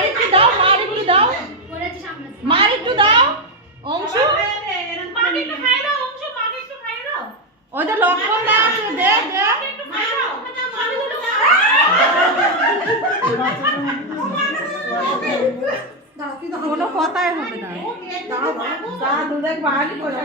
মার একটু দাও, মার একটু দাও, মার একটু দাও। অংশু ওদের লক্ষণ দা আছে, দে দে। কোনো কথাই হবে না। দুধের বাড়ি করে